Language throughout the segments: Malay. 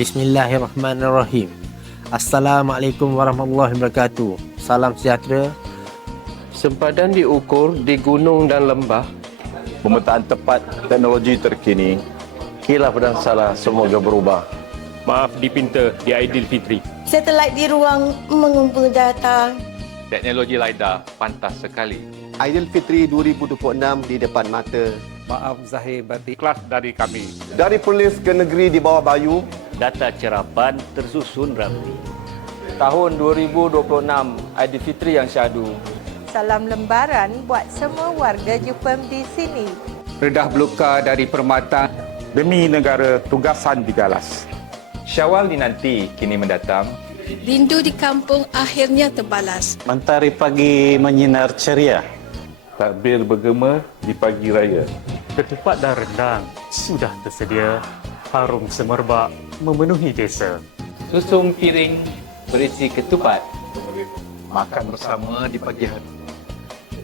Bismillahirrahmanirrahim. Assalamualaikum warahmatullahi wabarakatuh. Salam sejahtera. Sempadan diukur di gunung dan lembah. Pemetaan tepat teknologi terkini. Khilaf dan salah semoga berubah. Maaf dipinta di Aidilfitri. Satelit di ruang mengumpul data. Teknologi LiDAR pantas sekali. Aidilfitri 2026 di depan mata. Maaf Zahir batik. Kelas dari kami. Dari Perlis ke negeri di bawah bayu. Data cerapan tersusun rapi. Tahun 2026, Aidilfitri yang syahdu. Salam lembaran buat semua warga Jepun di sini. Redah belukar dari permata. Demi negara tugasan digalas. Syawal dinanti kini mendatang. Rindu di kampung akhirnya terbalas. Mentari pagi menyinar ceria. Takbir bergema di pagi raya. Ketupat dan rendang sudah tersedia. Harum semerbak memenuhi desa. Susung piring berisi ketupat. Makan bersama di pagi hari.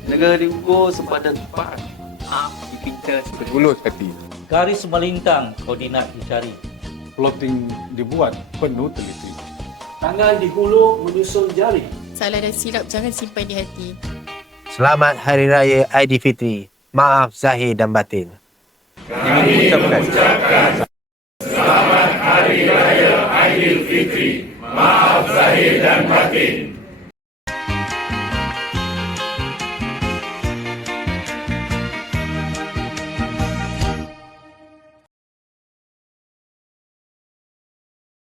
Negara diukur sempadan tepat. Dipinta Bergulus hati. garis melintang koordinat dicari. Plotting dibuat penuh teliti. Tangan digulung menyusun jari. Salah dan silap jangan simpan di hati. Selamat Hari Raya Aidilfitri. Maaf zahir dan batin. Kami mengucapkan Selamat Hari Raya Aidilfitri. Maaf zahir dan batin.